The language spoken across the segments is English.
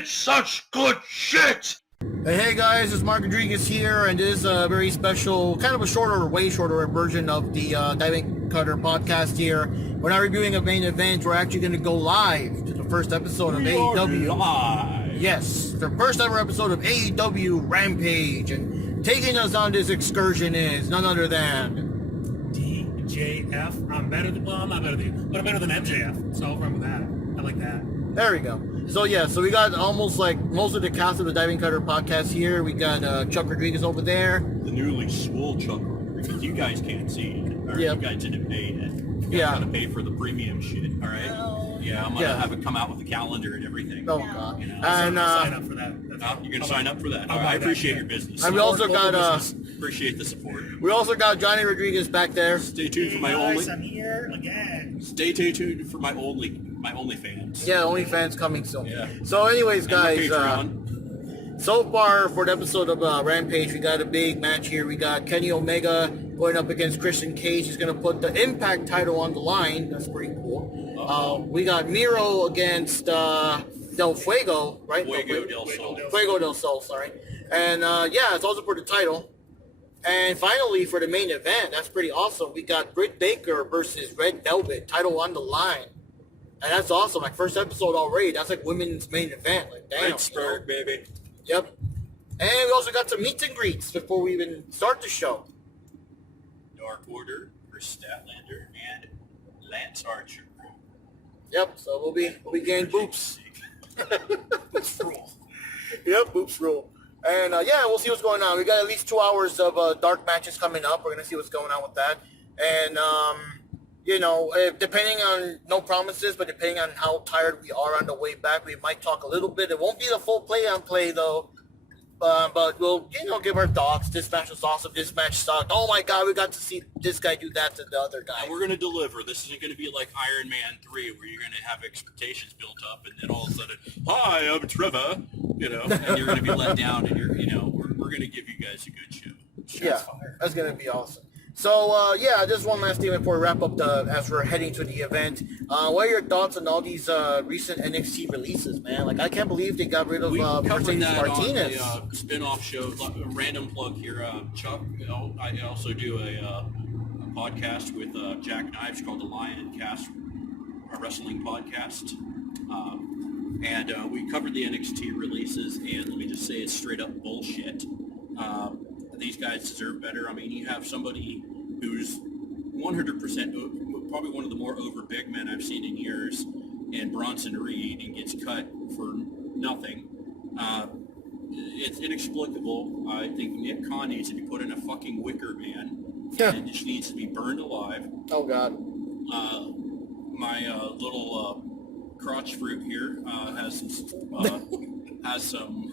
It's such good shit! Hey guys, it's Mark Rodriguez here, and this is a very special, kind of a shorter, way shorter version of the Diving Cutter podcast here. We're not reviewing a main event, we're actually going to go live to the first episode of AEW. Live. Yes, the first ever episode of AEW Rampage, and taking us on this excursion is none other than... DJF. I'm better than, well, I'm not better than you, but I'm better than MJF, so I'll run with that. I like that. There we go. So yeah, so we got almost like most of the cast of the Diving Cutter podcast here. We got Chuck Rodriguez over there. The newly swole Chuck Rodriguez. You guys can't see it. Or Yep. You guys didn't pay it. You guys Yeah. gotta pay for the premium shit, alright? Yeah, I'm gonna have it come out with a calendar and everything. Oh god. You know, And Sign up for that. you're gonna sign up for that. I'll buy I that, appreciate yeah. your business. And we also got Appreciate the support. we also got Johnny Rodriguez back there. Stay tuned for Hey my guys, only. I'm here again. Stay tuned for my only fans. Yeah, OnlyFans coming soon. Yeah. So anyways, And my guys, Patreon. so far for the episode of Rampage, we got a big match here. We got Kenny Omega going up against Christian Cage. He's going to put the Impact title on the line. That's pretty cool. We got Miro against Del Fuego, right? Fuego del Sol. Fuego del Sol, sorry. And yeah, it's also for the title. And finally, for the main event, that's pretty awesome. We got Britt Baker versus Red Velvet, title on the line. And that's awesome. Like, first episode already. That's like women's main event. Like, damn. Pittsburgh, baby. Yep. And we also got some meet and greets before we even start the show. Dark Order versus Statlander and Lance Archer. Yep. So we'll be getting boops. Boops rule. Yep. Boops rule. And yeah, we'll see what's going on. We got at least 2 hours of dark matches coming up. We're gonna see what's going on with that. And you know, depending on, no promises, but depending on how tired we are on the way back, we might talk a little bit. It won't be the full play-on-play, though. But we'll, you know, give our thoughts. This match was awesome. This match sucked. Oh, my God, we got to see this guy do that to the other guy. And we're going to deliver. This isn't going to be like Iron Man 3 where you're going to have expectations built up and then all of a sudden, hi, I'm Trevor, you know, and you're going to be let down and you're, you know, we're going to give you guys a good show. Yeah, that's going to be awesome. So, yeah, just one last statement before we wrap up as we're heading to the event. What are your thoughts on all these recent NXT releases, man? Like, I can't believe they got rid of We covered Mercedes that Martinez. on the spin-off show, random plug here, Chuck. I also do a podcast with Jack Knives called the Lion Cast, a wrestling podcast. And we covered the NXT releases, and let me just say it's straight up bullshit. These guys deserve better. I mean, you have somebody who's 100% probably one of the more over big men I've seen in years, and Bronson Reed, and gets cut for nothing. It's inexplicable. I think Nick Khan needs to be put in a fucking wicker man, and just needs to be burned alive. Oh, God. My little crotch fruit here has some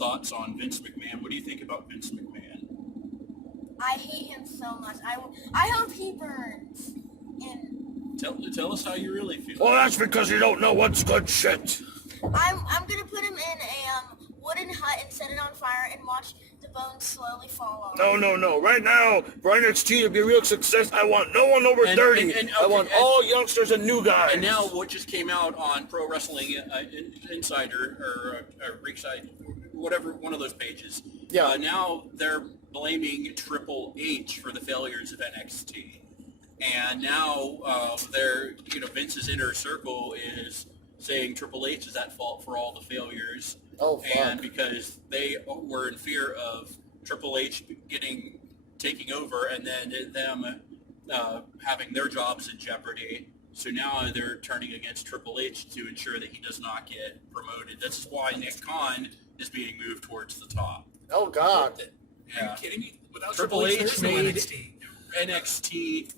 thoughts on Vince McMahon. What do you think about Vince McMahon? I hate him so much. I hope he burns. And Tell us how you really feel. Well, that's because you don't know what's good shit. I'm gonna put him in a wooden hut and set it on fire and watch the bones slowly fall off. No. Right now, for NXT to be a real success, I want no one over 30. I want all youngsters and new guys. And now what just came out on Pro Wrestling Insider or Ringside, whatever, one of those pages. Yeah. Now they're blaming Triple H for the failures of NXT. And now Vince's inner circle is saying Triple H is at fault for all the failures. Oh, fuck. And because they were in fear of Triple H taking over and then them having their jobs in jeopardy. So now they're turning against Triple H to ensure that he does not get promoted. That's why Nick Khan is being moved towards the top. Oh, God. Yeah. Are you kidding me? Without Triple Triple H, H there's no made NXT. NXT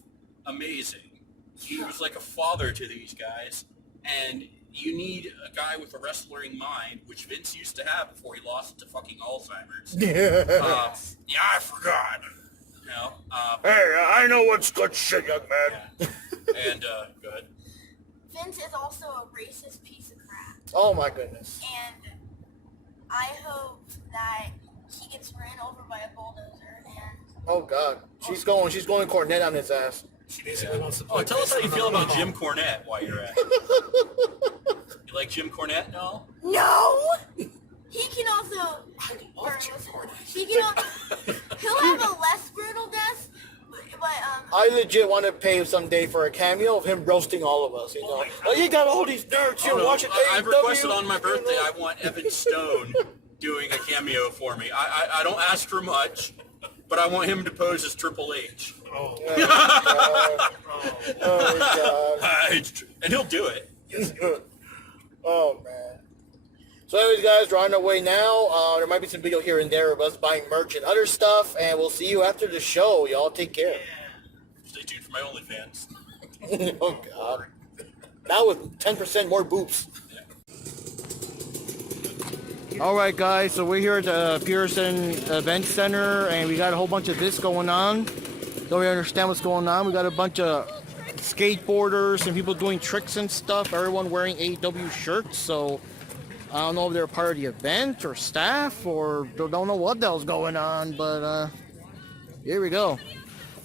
amazing. He was like a father to these guys, and you need a guy with a wrestling mind, which Vince used to have before he lost it to fucking Alzheimer's. Yeah, I forgot. You know, Hey, I know what's good shit, young man. yeah. And go ahead. Vince is also a racist piece of crap. Oh, my goodness. And I hope that he gets ran over by a bulldozer and Oh, God. She's going Cornette on his ass. She basically wants to Oh, play tell us how you feel about Vince. Jim Cornette while you're at it. You like Jim Cornette? No? No! He can also... He can also... He'll have a less brutal death, but I legit want to pay him someday for a cameo of him roasting all of us, you know. Oh, you got all these nerds here watching AEW. I've requested on my birthday, I want Evan Stone doing a cameo for me. I don't ask for much, but I want him to pose as Triple H. Oh, God. Oh, God. And he'll do it. Oh, man. So anyways, guys, we're on our way now. There might be some video here and there of us buying merch and other stuff, and we'll see you after the show. Y'all take care. Stay tuned for my OnlyFans. Oh, God. Now with 10% more boobs. Yeah. All right, guys, so we're here at the Pearson Event Center, and we got a whole bunch of this going on. Don't really understand what's going on. We got a bunch of skateboarders and people doing tricks and stuff. Everyone wearing AEW shirts, so... I don't know if they're part of the event or staff or don't know what the hell's going on, but here we go.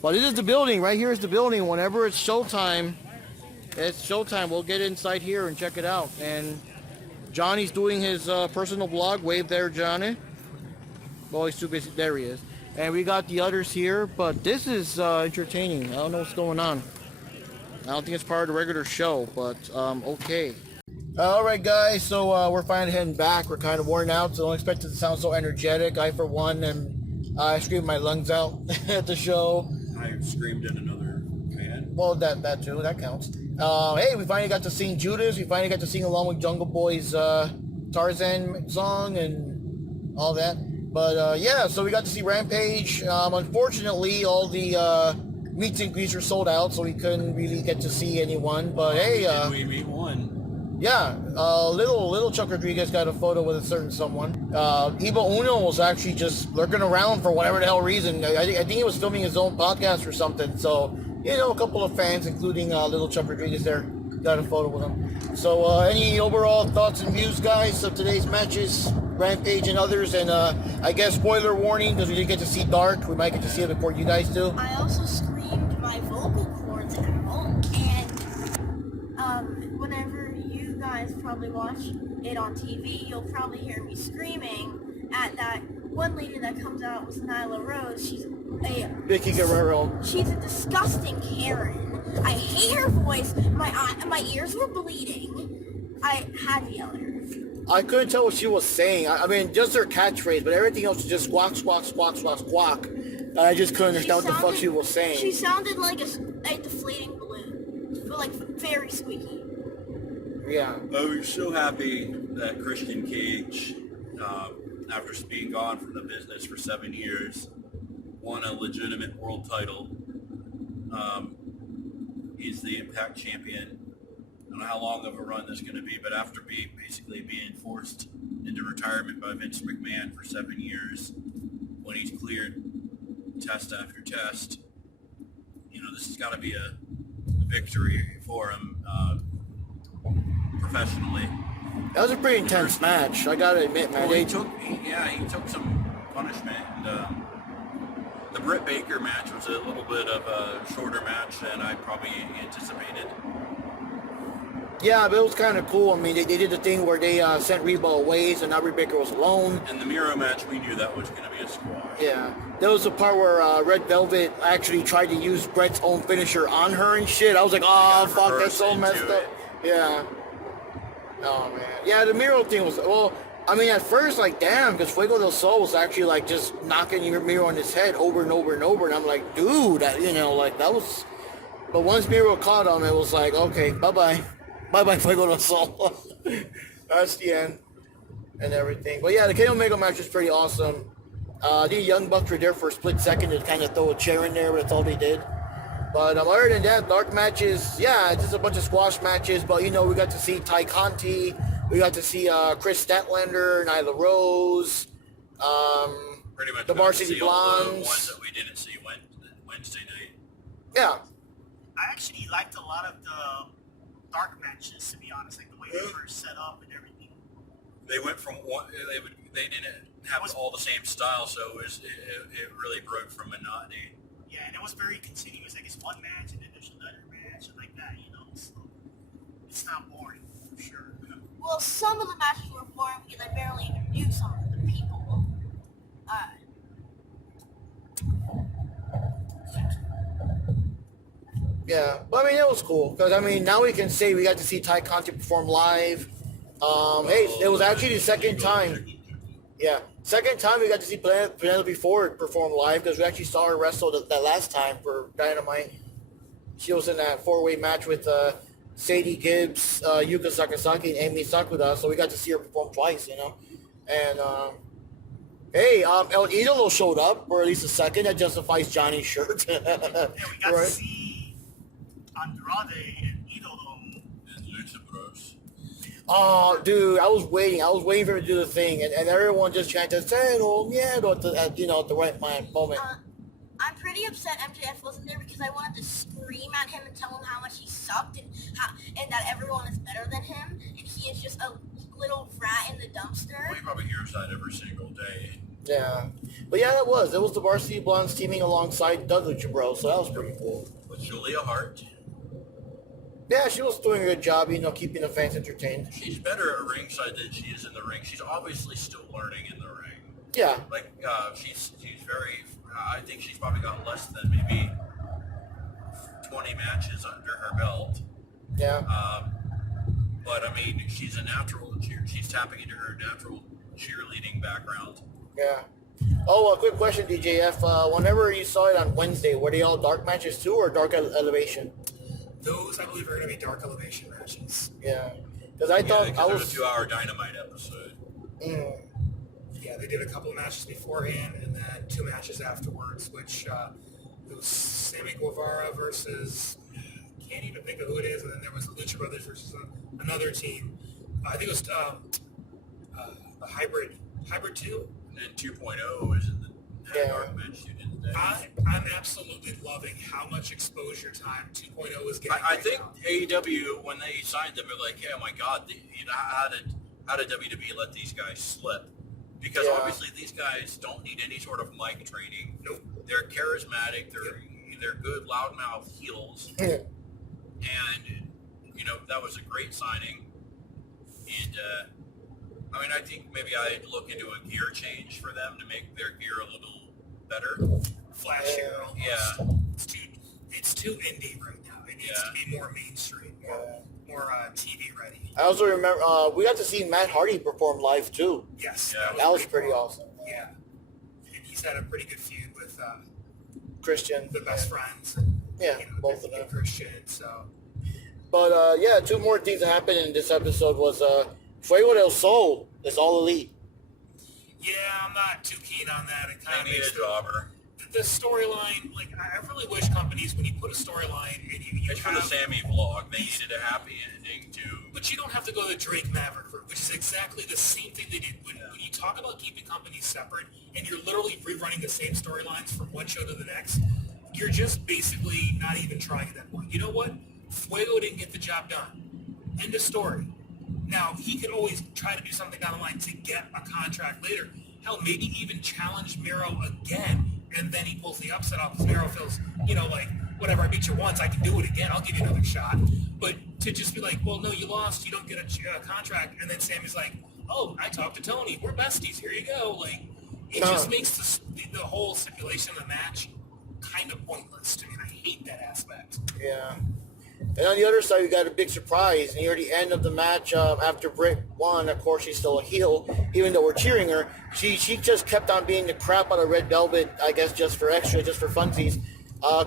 Well, this is the building. Right here is the building. Whenever it's showtime, we'll get inside here and check it out. And Johnny's doing his personal blog. Wave there, Johnny. Well, he's too busy. There he is. And we got the others here, but this is entertaining. I don't know what's going on. I don't think it's part of the regular show, but okay. Alright guys, so we're finally heading back. We're kind of worn out, so don't expect it to sound so energetic. I, for one, I screamed my lungs out at the show. I screamed in another fan. Well, that too, that counts. Hey, we finally got to sing Judas. We finally got to sing along with Jungle Boy's Tarzan song and all that. But yeah, so we got to see Rampage. Unfortunately, all the meets and greets were sold out, so we couldn't really get to see anyone. But hey, we meet one. Yeah, little Chuck Rodriguez got a photo with a certain someone. Ibo Uno was actually just lurking around for whatever the hell reason. I think he was filming his own podcast or something. So, you know, a couple of fans, including little Chuck Rodriguez there, got a photo with him. So, any overall thoughts and views, guys, of today's matches, Rampage and others? And I guess spoiler warning, because we didn't get to see Dark. We might get to see it before you guys do. I also screamed my vocal cords out, and whenever you guys probably watch it on TV, you'll probably hear me screaming at that one lady that comes out with Nyla Rose. She's a Vicky Guerrero. She's a disgusting Karen. I hate her voice. My ears were bleeding. I had to yell at her. I couldn't tell what she was saying. I mean, just her catchphrase, but everything else was just squawk, squawk, squawk, squawk, squawk. And I just couldn't understand what the fuck she was saying. She sounded like a deflating balloon, but like very squeaky. Yeah. Oh, we're so happy that Christian Cage, after being gone from the business for 7 years, won a legitimate world title. He's the Impact champion. I don't know how long of a run this is going to be, but after basically being forced into retirement by Vince McMahon for 7 years, when he's cleared test after test, you know, this has got to be a victory for him professionally. That was a pretty intense match, I gotta admit, man. Well, he took some punishment. And, the Britt Baker match was a little bit of a shorter match than I probably anticipated. Yeah, but it was kind of cool. I mean, they did the thing where they sent Reba away, so now Britt Baker was alone. And the Miro match, we knew that was going to be a squash. Yeah. There was a part where Red Velvet actually tried to use Brett's own finisher on her and shit. I was like, oh, fuck, that's so messed up. Yeah. Oh, man. Yeah, the Miro thing was, well, I mean, at first, like, damn, because Fuego del Sol was actually, like, just knocking Miro on his head over and over and over. And I'm like, dude, you know, like, that was... But once Miro caught him, it was like, okay, bye-bye. Bye-bye, Fuego del Sol. That's the end. And everything. But, yeah, the Kenny Omega match was pretty awesome. The Young Bucks were there for a split second to kind of throw a chair in there, but that's all they did. But other than that, dark matches, yeah, just a bunch of squash matches. But, you know, we got to see Ty Conti. We got to see Chris Statlander, Nyla Rose, Pretty much the Varsity Blondes. The ones that we didn't see Wednesday night. Yeah. I actually liked a lot of the dark matches, to be honest, like the way they were set up and everything. They went from one. They didn't have all the same style, so it really broke from monotony. Yeah, and it was very continuous. Like it's one match and then there's another match and like that, you know. So it's not boring for sure. Well, some of the matches were boring because I barely even knew some of the people. Yeah, but I mean, it was cool because I mean, now we can say we got to see Ty Conti perform live. Hey, it was actually the second time. Yeah, second time we got to see Penelope Ford perform live because we actually saw her wrestle that last time for Dynamite. She was in that four-way match with Sadie Gibbs, Yuka Sakazaki, and Amy Sakuda, so we got to see her perform twice, you know. And hey, El Idolo showed up for at least a second. That justifies Johnny's shirt. Yeah, we got to see Andrade and Idolo. And Lucha Bros. Oh, dude, I was waiting for him to do the thing, and everyone just chanted "Cero Miedo" at the right moment. I'm pretty upset MJF wasn't there because I wanted to scream at him and tell him how much he sucked and that everyone is better than him, and he is just a little rat in the dumpster. Well, he probably hears that every single day. Yeah, but yeah, it was the Varsity Blondes teaming alongside the Lucha Bros, so that was pretty cool. With Julia Hart. Yeah, she was doing a good job, keeping the fans entertained. She's better at ringside than she is in the ring. She's obviously still learning in the ring. Yeah. Like, she's very, I think she's probably got less than maybe 20 matches under her belt. Yeah. But, I mean, she's a natural she's tapping into her natural cheerleading background. Yeah. Oh, a quick question, DJF. Whenever you saw it on Wednesday, were they all dark matches too, or dark elevation? Those, I believe, are going to be dark elevation matches. Yeah. Because I thought because it was a 2-hour Dynamite episode. Yeah, they did a couple of matches beforehand and then 2 matches afterwards, which it was Sammy Guevara versus, can't even think of who it is, and then there was the Lucha Brothers versus another team. I think it was a hybrid 2. And then 2.0 is in the dark match too, didn't they? I'm absolutely loving how much exposure time 2.0 is getting. I think AEW, when they signed them, they're like, oh my God, how did WWE let these guys slip? Because obviously these guys don't need any sort of mic training. Nope. They're charismatic. They're good loudmouth heels. And that was a great signing. And I mean, I think maybe I'd look into a gear change for them to make their gear a little better. Flashier almost. Yeah. It's too indie right now. It needs to be more mainstream, more TV ready. I also remember we got to see Matt Hardy perform live too. Yes. Yeah, That was pretty awesome. Yeah. And he's had a pretty good feud with Christian. the best friends. Yeah, both of them. Christian, so. But 2 more things that happened in this episode was Fuego del Sol is all elite. Yeah, I'm not too keen on that. It kind of They need makes a jobber. the storyline, like, I really wish companies, when you put a storyline and you It's for have, the Sammy vlog. They needed a happy ending too. but you don't have to go the Drake Maverick route, which is exactly the same thing they did. When you talk about keeping companies separate and you're literally rerunning the same storylines from one show to the next, you're just basically not even trying at that point. You know what? Fuego didn't get the job done. End of story. Now, he could always try to do something down the line to get a contract later. Hell, maybe even challenge Miro again, and then he pulls the upset off because Miro feels, like, whatever, I beat you once, I can do it again, I'll give you another shot. But to just be like, well, no, you lost, you don't get a contract, and then Sammy's like, oh, I talked to Tony, we're besties, here you go. Like, it just makes the whole stipulation of the match kind of pointless to me, and I hate that aspect. Yeah. And on the other side, we got a big surprise. Near the end of the match, after Britt won, of course, she's still a heel, even though we're cheering her. She just kept on being the crap out of Red Velvet, I guess, just for funsies.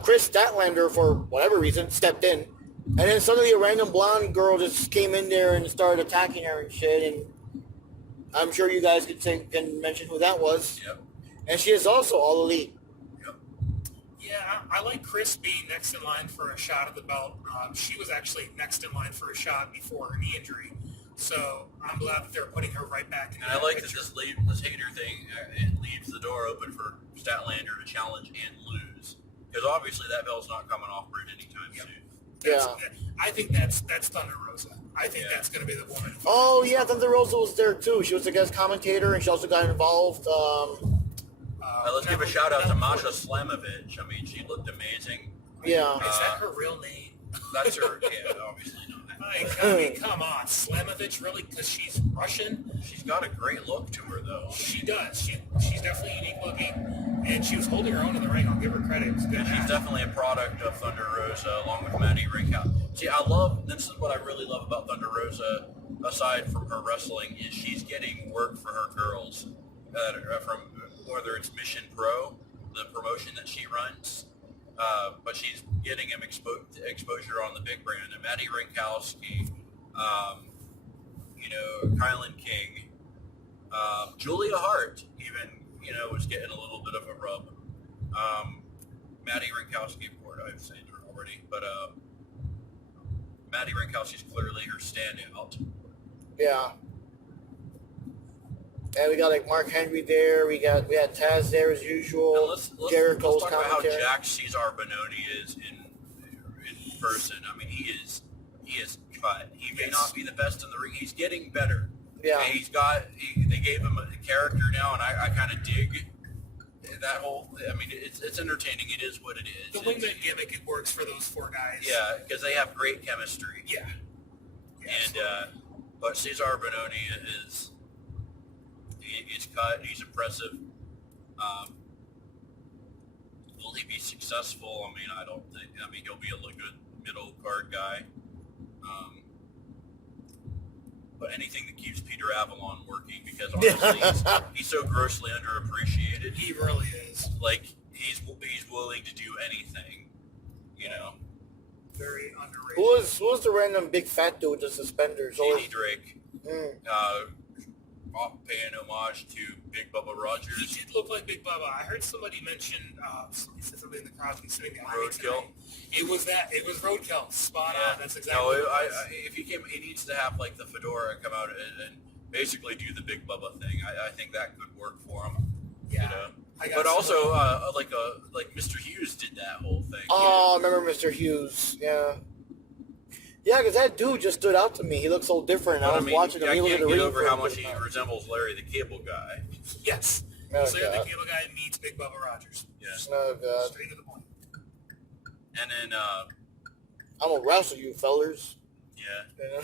Chris Statlander, for whatever reason, stepped in. And then suddenly a random blonde girl just came in there and started attacking her and shit. And I'm sure you guys can mention who that was. Yep. And she is also all elite. Yeah, I like Chris being next in line for a shot at the belt. She was actually next in line for a shot before her knee injury. So I'm glad that they're putting her right back in And I like that this hater thing, it leaves the door open for Statlander to challenge and lose. Because obviously that belt's not coming off Britt anytime soon. I think that's Thunder Rosa. I think that's going to be the woman. Oh, yeah, Thunder Rosa was there, too. She was a guest commentator, and she also got involved. Let's give a shout out to Masha Slamovich. I mean, she looked amazing. Yeah. Is that her real name? That's her. Yeah, obviously not. I mean, come on, Slamovich, really? Because she's Russian? She's got a great look to her, though. She does. She's definitely unique looking, and she was holding her own in the ring. I'll give her credit. It was a good And she's match. definitely a product of Thunder Rosa, along with Maddie Ringhouse. See, this is what I really love about Thunder Rosa, aside from her wrestling, is she's getting work for her girls, from whether it's Mission Pro, the promotion that she runs, but she's getting him exposure on the big brand. And Maddie Rinkowski, Kylan King, Julia Hart even, was getting a little bit of a rub. Maddie Rinkowski, of course, I've said her already, but Maddie Rinkowski's clearly her standout. Yeah. And we got like Mark Henry there. We had Taz there as usual. And let's Jericho's talk about how commentary. Jack Cesar Bononi is in person. I mean, he is cut. He may not be the best in the ring. He's getting better. Yeah. And they gave him a character now, and I kind of dig that whole. I mean, it's entertaining. It is what it is. The wingman gimmick, it works for those four guys. Yeah, because they have great chemistry. Yeah. And but Cesar Bononi is. He's cut. He's impressive. Will he be successful? I mean, I don't think. I mean, he'll be a good middle card guy. But anything that keeps Peter Avalon working, because honestly, he's so grossly underappreciated. He really is. Like he's willing to do anything, Very underrated. Who was the random big fat dude with the suspenders? J.D. Drake. Mm. Paying homage to Big Bubba Rogers. He did look like Big Bubba. I heard somebody mention, somebody said something in the crowd when sitting behind me Roadkill. tonight. It was Roadkill. Spot on. That's exactly No, what it was. if he needs to have like the fedora and come out and basically do the Big Bubba thing. I think that could work for him. Yeah. I got But also, somebody- like Mr. Hughes did that whole thing. Oh, I remember Mr. Hughes. Yeah. Yeah, because that dude just stood out to me. He looked so different. But I was watching him. I He was in can't the get ring over for how a much good he time. resembles Larry the Cable Guy. Yes. Oh, So the God. cable guy meets Big Bubba Rogers. Yeah. Oh, God. Straight to the point. And then, I'm going to wrestle you, fellers. yeah. You know?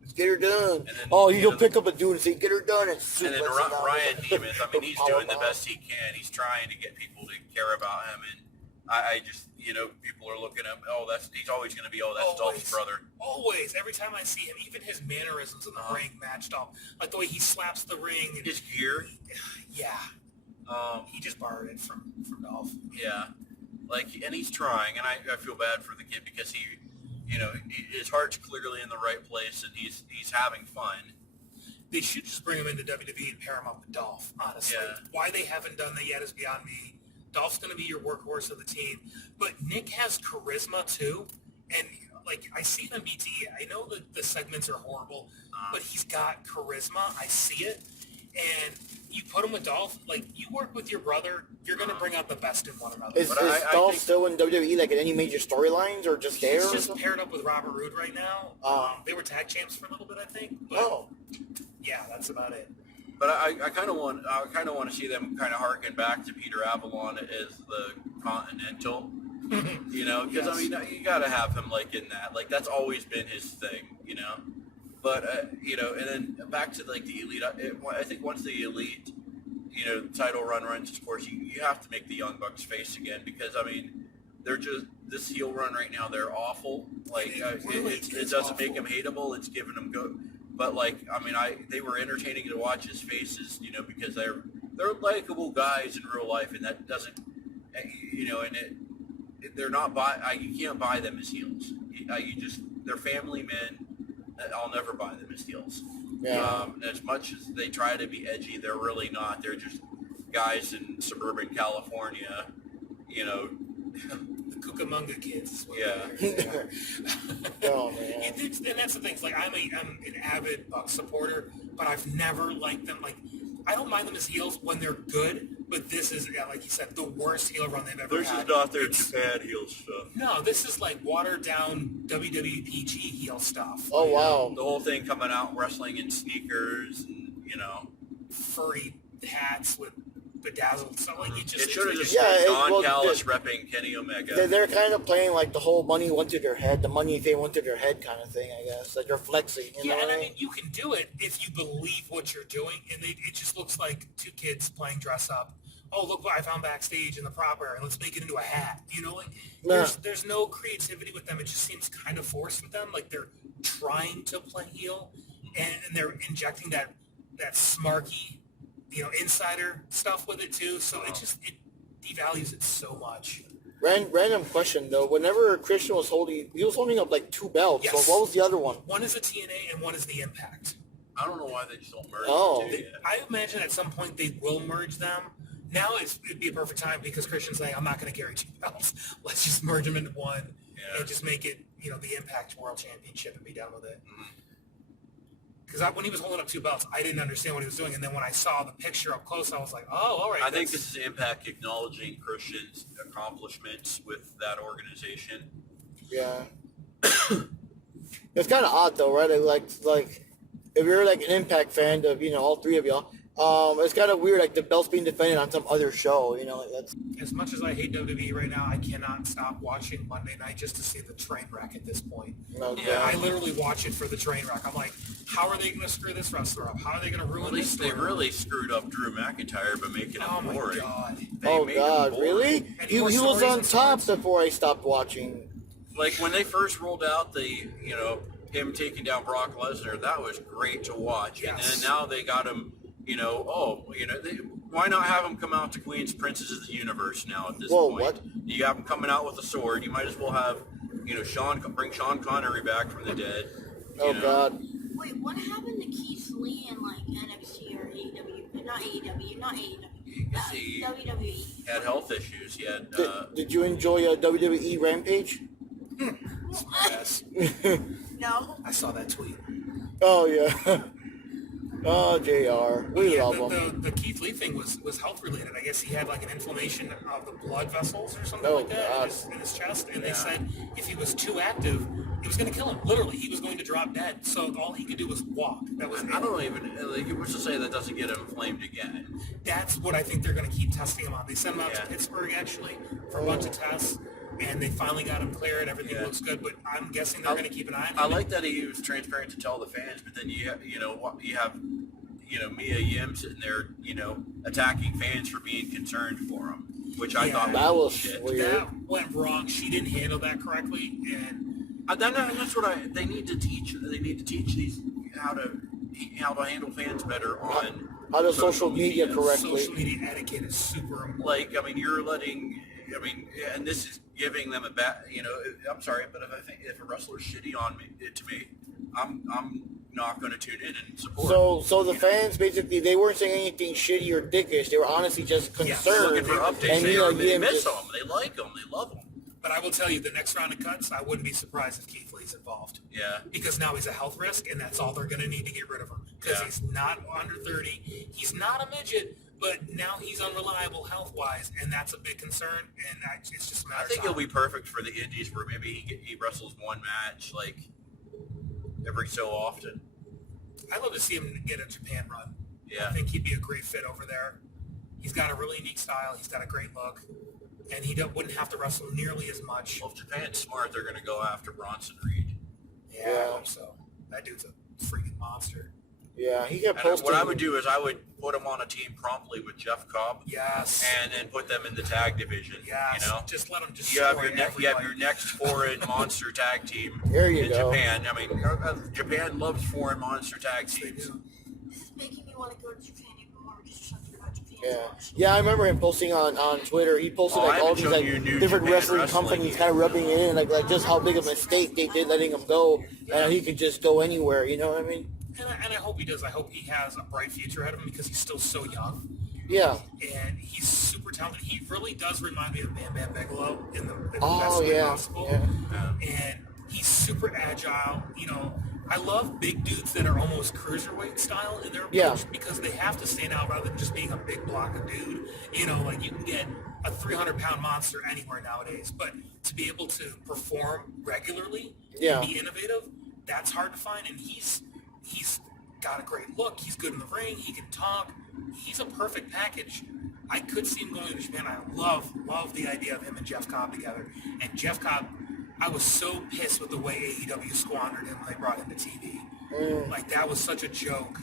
Let's get her done. And then, Oh, you don't pick up a dude and say, get her done. And And then suplex him down. Ryan Nemeth, I mean, he's Power doing the bomb. best he can. He's trying to get people to care about him, and I just, people are looking at him. Oh, he's always going to be. Oh, that's Dolph's brother. Always. Every time I see him, even his mannerisms in the ring matched up. Like the way he slaps the ring. And, His gear, yeah. He just borrowed it from Dolph. yeah, and he's trying, and I feel bad for the kid because his heart's clearly in the right place, and he's having fun. They should just bring him into WWE and pair him up with Dolph, honestly. Yeah. Why they haven't done that yet is beyond me. Dolph's going to be your workhorse of the team. But Nick has charisma, too. And, I see him on BTE. I know that the segments are horrible, but he's got charisma. I see it. And you put him with Dolph, you work with your brother, you're going to bring out the best in one another. Is But I Dolph think- still in WWE, in any major storylines, or just there? He's or just something? paired up with Robert Roode right now. Oh. They were tag champs for a little bit, I think. But, Oh. yeah, that's about it. But I kind of want to see them kind of harken back to Peter Avalon as the Continental, because I mean you got to have him in that, that's always been his thing, But and then back to the Elite. I think once the Elite, title run runs its course, you have to make the Young Bucks face again, because I mean they're just this heel run right now. They're awful. It doesn't make them hateable. It's giving them go. But they were entertaining to watch his faces, because they're likable guys in real life, and that doesn't, they're not you can't buy them as heels. They're family men. I'll never buy them as heels. Yeah. As much as they try to be edgy, they're really not. They're just guys in suburban California, The Cucamonga kids. Is what Yeah. they are. Oh, man. And that's the thing. I'm an avid Bucks supporter, but I've never liked them. I don't mind them as heels when they're good, but this is, like you said, the worst heel run they've ever had. It's- Japan heel stuff. No, this is watered down WWE PG heel stuff. Oh, wow. The whole thing coming out wrestling in sneakers, and Furry hats with bedazzled. So like It should have just Yeah, been it- Don well, Callis repping Kenny Omega. They're kind of playing like the whole money went to their head, the money they went to their head kind of thing, I guess. Like they're flexing. You know and what I mean, you can do it if you believe what you're doing, and it just looks like two kids playing dress up. Oh, look what I found backstage in the proper, and let's make it into a hat. You know, like there's no creativity with them. It just seems kind of forced with them. Like they're trying to play heel, and they're injecting that smarky, insider stuff with it too. So it devalues it so much. Random question though. Whenever Christian was holding up like 2 belts. Yes. So what was the other one? One is the TNA and one is the Impact. I don't know why they just don't merge Oh. the two yet. I imagine at some point they will merge them. Now it'd be a perfect time because Christian's saying, I'm not going to carry 2 belts. Let's just merge them into one and just make it, the Impact World Championship and be done with it. Because when he was holding up 2 belts, I didn't understand what he was doing. And then when I saw the picture up close, I was like, oh, all right. I think this is Impact acknowledging Christian's accomplishments with that organization. Yeah. It's kind of odd though, right? Like if you're like an Impact fan of all 3 of y'all, it's kind of weird like the belts being defended on some other show. Like that's. As much as I hate WWE right now, I cannot stop watching Monday Night just to see the train wreck at this point. Okay. Yeah, I literally watch it for the train wreck. I'm like, how are they going to screw this wrestler up? How are they going to ruin At this least they story? really screwed up Drew McIntyre by making Oh him my boring. God. They made him God, boring. really? And He more was stories on and top stories. before I stopped watching. Like when they first rolled out him taking down Brock Lesnar, that was great to watch. Yes. And then now they got him, why not have him come out to Queen's Princes of the Universe now at this Whoa, point? what? You have him coming out with a sword. You might as well have, bring Sean Connery back from the dead. Oh God. Wait, what happened to Keith Lee in like NXT or AEW? Not AEW, not AEW. He WWE. He had health issues. He had, Did you enjoy WWE Rampage? Yes. No. I saw that tweet. Oh yeah. Oh, JR. We love him. The Keith Lee thing was health related. I guess he had like an inflammation of the blood vessels or something Oh, like that God. in his chest. And they said if he was too active, it was going to kill him. Literally, he was going to drop dead. So all he could do was walk. That was I don't even, what's to say that doesn't get him inflamed again? That's what I think they're going to keep testing him on. They sent him out to Yeah. Pittsburgh actually for a bunch of tests. And they finally got him cleared. Everything looks good, but I'm guessing they're going to keep an eye on him. I like that he was transparent to tell the fans, but then you have Mia Yim sitting there, attacking fans for being concerned for him, which I thought That was bullshit. weird. That went wrong. She didn't handle that correctly, and That's what they need to teach. They need to teach these how to handle fans better on How to social media correctly. social media etiquette is super important. Like, you're letting. And this is giving them a bad. I'm sorry, but if a wrestler's shitty on me, I'm not going to tune in and support. So the fans basically they weren't saying anything shitty or dickish. They were honestly just concerned. Looking for updates. And They Yim miss just- them. They like them. They love them. But I will tell you, the next round of cuts, I wouldn't be surprised if Keith Lee's involved. Yeah. Because now he's a health risk, and that's all they're going to need to get rid of him. Because Yeah. he's not under 30. He's not a midget, but now he's unreliable health-wise, and that's a big concern, and it's just a matter I think of he'll time. be perfect for the indies where maybe he wrestles one match like every so often. I'd love to see him get a Japan run. Yeah. I think he'd be a great fit over there. He's got a really unique style. He's got a great look. And he wouldn't have to wrestle nearly as much. Well, if Japan's smart, they're going to go after Bronson Reed. Yeah, I hope so. That dude's a freaking monster. Yeah, he got And posted. what I would do is I would put him on a team promptly with Jeff Cobb, Yes. and then put them in the tag division. Yes. You know, Just let him just you have destroy your everybody. next foreign monster tag team There you in go. Japan. Japan loves foreign monster tag They teams. do. This is making me want to go to Japan even more. Just talking about Japan. Yeah, I remember him posting on Twitter. He posted Oh, I like all haven't these shown like you new different Japan wrestling wrestling companies yet. kind of rubbing it in, like just how big of a mistake they did letting him go, and he could just go anywhere. You know what I mean? And I hope he does. I hope he has a bright future ahead of him because he's still so young. Yeah. And he's super talented. He really does remind me of Bam Bam Bigelow in the Oh, best way yeah, possible. yeah. And he's super agile. I love big dudes that are almost cruiserweight style in their approach Yeah. because they have to stand out rather than just being a big block of dude. Like you can get a 300-pound monster anywhere nowadays, but to be able to perform regularly Yeah. and be innovative, that's hard to find. And he's got a great look. He's good in the ring. He can talk. He's a perfect package. I could see him going to Japan. I love the idea of him and Jeff Cobb together. And Jeff Cobb, I was so pissed with the way AEW squandered him when they brought him to TV. Like, that was such a joke.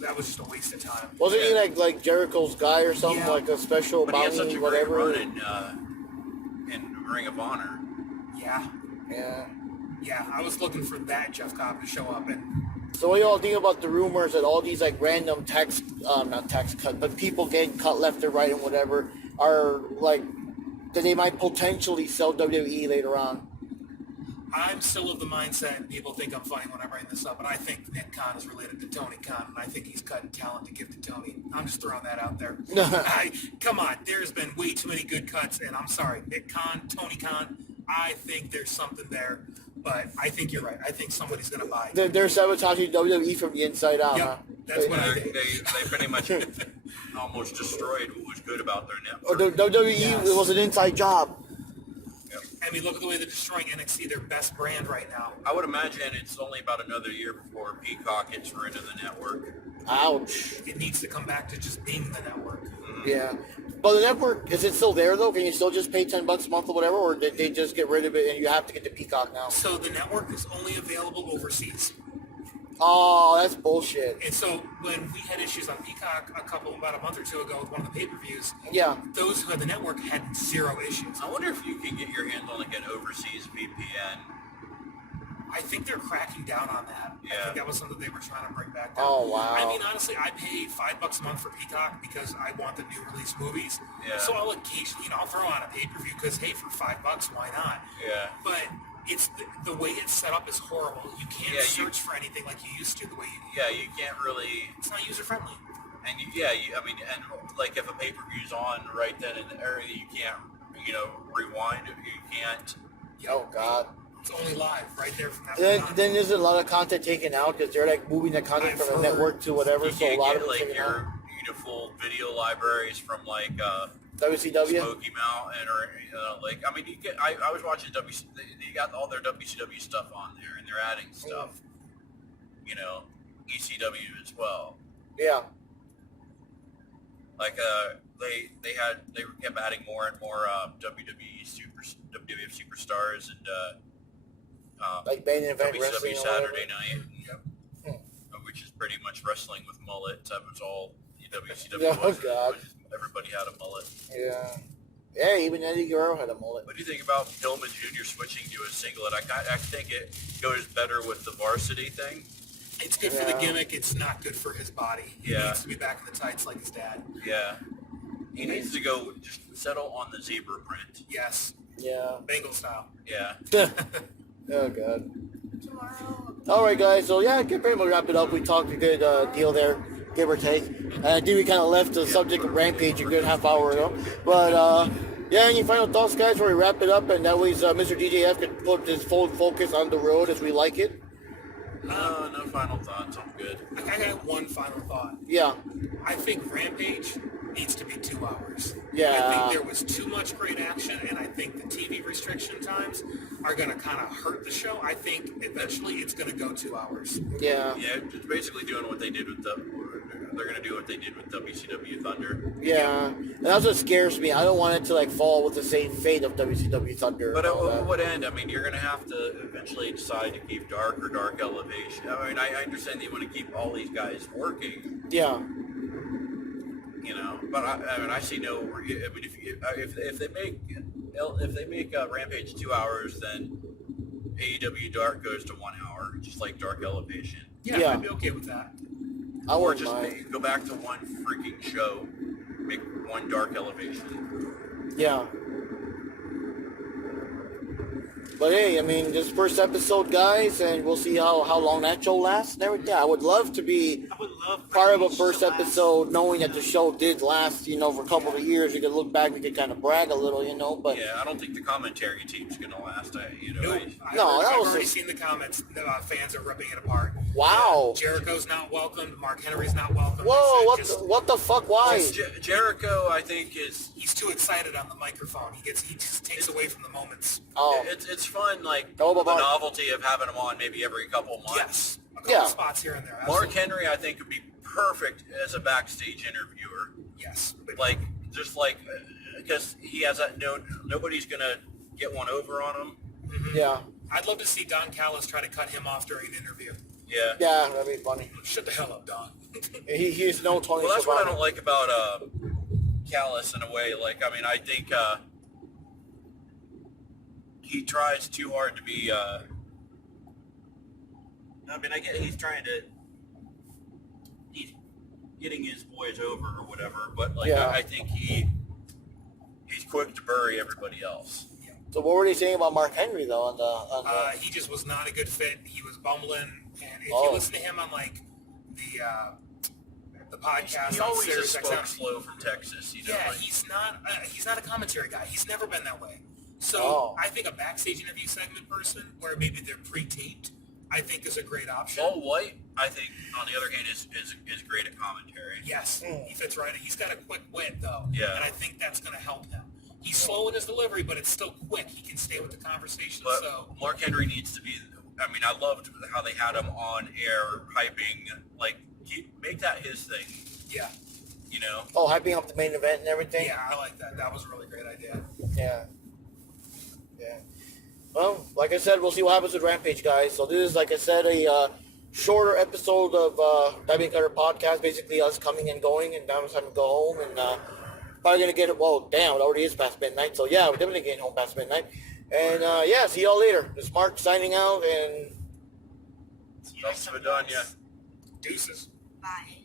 That was just a waste of time. Wasn't he like Jericho's guy or something, like a special But he had such bounty, a whatever? great run in Ring of Honor. Yeah, I was looking for that Jeff Cobb to show up. And So what do y'all think about the rumors that all these like random not tax cut, but people getting cut left and right and whatever are like that they might potentially sell WWE later on? I'm still of the mindset, and people think I'm funny when I bring this up, but I think Nick Khan is related to Tony Khan, and I think he's cutting talent to give to Tony. I'm just throwing that out there. Come on, there's been way too many good cuts, and I'm sorry, Nick Khan, Tony Khan, I think there's something there, but I think you're right. I think somebody's going to buy. They're sabotaging WWE from the inside out, huh? That's what I think. They pretty much almost destroyed what was good about their Or network. the WWE was an inside job. I mean, look at the way they're destroying NXT, their best brand right now. I would imagine it's only about another year before Peacock gets rid of the network. Ouch. It needs to come back to just being the network. Yeah. But the network, is it still there though? Can you still just pay $10 a month or whatever, or did they just get rid of it and you have to get the Peacock now? So the network is only available overseas. Oh, that's bullshit. And so when we had issues on Peacock about a month or two ago with one of the pay-per-views, those who had the network had zero issues. I wonder if you can get your hands on like an overseas VPN. I think they're cracking down on that. Yeah. I think that was something they were trying to bring back down. Oh, wow. I mean, honestly, I pay $5 a month for Peacock because I want the new release movies. Yeah. So I'll occasionally, I'll throw on a pay-per-view because, hey, for $5, why not? Yeah. But it's the way it's set up is horrible. You can't search for anything like you used to. The way you can't really. It's not user friendly. And I mean, and like if a pay-per-view's on right then and there, you can't, rewind. You can't. Oh God. It's only live right there from that. Then there's a lot of content taken out because they're like moving the content from the network to whatever. You So a can't lot get of it's like taken out. your full video libraries from like WCW. Smoky Mountain or like I mean you get. I was watching They got all their WCW stuff on there and they're adding stuff. ECW as well. Yeah. Like they kept adding more and more WWF superstars and Like main event WCW wrestling. Saturday Night, which is pretty much wrestling with mullets. That was all WCW Oh, was. God. Everybody had a mullet. Yeah. Yeah, even Eddie Guerrero had a mullet. What do you think about Pillman Jr. switching to a singlet? I think it goes better with the varsity thing. It's good for the gimmick. It's not good for his body. He needs to be back in the tights like his dad. Yeah. He needs to go just settle on the zebra print. Yes. Yeah. Bengal style. Yeah. Oh, God. Tomorrow. All right, guys. So, yeah, I can pretty much wrap it up. We talked a good deal there, give or take. And I think we kind of left the subject of Rampage a good half hour ago. But, any final thoughts, guys, before we wrap it up? And that way Mr. DJF can put his full focus on the road as we like it. No final thoughts. I'm good. I got one final thought. Yeah. I think Rampage needs to be 2 hours. Yeah. I think there was too much great action, and I think the TV restriction times are going to kind of hurt the show. I think eventually it's going to go 2 hours. Yeah. Yeah, it's basically doing what they did with they're going to do what they did with WCW Thunder. Yeah. And that's what scares me. I don't want it to, like, fall with the same fate of WCW Thunder. But at what end? I mean, you're going to have to eventually decide to keep Dark or Dark Elevation. I mean, I understand that you want to keep all these guys working. Yeah. But I see no. I mean, if they make Rampage 2 hours, then AEW Dark goes to 1 hour, just like Dark Elevation. Yeah. I'd be okay with that. Or just go back to one freaking show, make one Dark Elevation. Yeah. But hey, I mean, this first episode, guys, and we'll see how long that show lasts and everything. I would love to be part of a first episode, knowing that the show did last, for a couple of years. You could look back, we could kind of brag a little, but... Yeah, I don't think the commentary team's going to last, I've already seen the comments. Fans are ripping it apart. Wow. Jericho's not welcomed. Mark Henry's not welcomed. Whoa, what the fuck? Why? Jericho, I think, he's too excited on the microphone. He just takes away from the moments. Oh. It's fun, like, the novelty of having him on maybe every couple months. Yes. couple Yeah. spots here and there. Mark Absolutely. Henry, I think, would be perfect as a backstage interviewer. Yes. But Like, just like, because he has that nobody's gonna get one over on him. Yeah. I'd love to see Don Callis try to cut him off during an interview. Yeah. Yeah, that'd be funny. Shut the hell up, Don. He's no Tony Well, that's what I Soprano. don't like about Callis in a way. Like, I mean, I think he tries too hard to be. I mean, I get he's trying to. He's getting his boys over or whatever, but like Yeah. I think he's quick to bury everybody else. So what were they saying about Mark Henry though? On the He just was not a good fit. He was bumbling, and if Oh. you listen to him on like the podcast, He on always Sirius just spoke XM, slow from Texas, you know. yeah, like, he's not a commentary guy. He's never been that way. So Oh. I think a backstage interview segment person, where maybe they're pre-taped, I think is a great option. Paul White, I think, on the other hand, is great at commentary. Yes, he fits right in. He's got a quick wit though, Yeah. and I think that's going to help him. He's slow in his delivery, but it's still quick. He can stay with the conversation. But So Mark Henry needs to be. I mean, I loved how they had him on air hyping. Like, make that his thing. yeah, You know. oh, hyping up the main event and everything. yeah, I like that. That was a really great idea. Yeah. Yeah. Well, like I said, we'll see what happens with Rampage, guys. So this is, like I said, a shorter episode of Diving Cutter Podcast. Basically, us coming and going, and now it's time to go home. And probably going to get it, well, damn, it already is past midnight. So, yeah, we're definitely getting home past midnight. And, yeah, see y'all later. This is Mark signing out, and See you next time, Done, guys. yeah. Deuces. Bye.